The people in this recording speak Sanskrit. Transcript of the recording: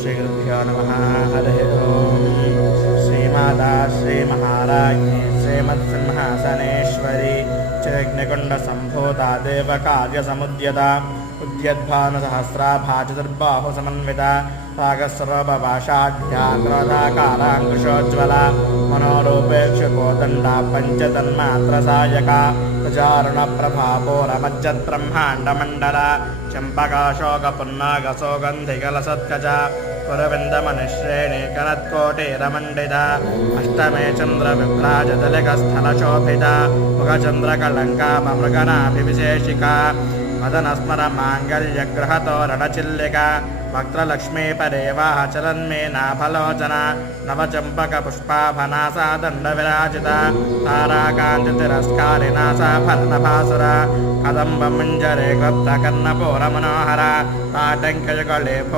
श्रीगुरुभ्यो नमः। हरिः ओम्। श्रीमाता श्रीमहाराज्ञी श्रीमत्सिंहासनेश्वरी चिरग्निकुण्डसम्भूता देवकार्यसमुद्यता उद्यद्भानुसहस्राभा चतुर्बाहुसमन्विता रागस्वरपभाषाढ्याग्रधाकाराङ्कुशोज्ज्वला मनोरूपेक्षुकोदण्डा पञ्चतन्मात्रसायका प्रजारुणप्रभापोरमज्जत्ब्रह्माण्डमण्डला चम्पकाशोकपुन्नागसौगन्धिकलसत्कजा कुरविन्दमनिश्रेणी कनत्कोटिरमण्डिता अष्टमे चन्द्रविभ्राजतिलकस्थलशोभिता मुखचन्द्रकलङ्काममृगनाभिविशेषिका मदनस्मरमाङ्गल्यग्रहतोरणचिल्लिका वक्त्रलक्ष्मीपरेवाः चलन्मेनाफलोचना नवचम्पकपुष्पाभनासा दण्डविराजिता ताराकान्तितिरस्कारिनासा भर्णभासुरा कदम्बमञ्जरे क्लब्धकर्णपूरमनोहरा ताटङ्कयुगले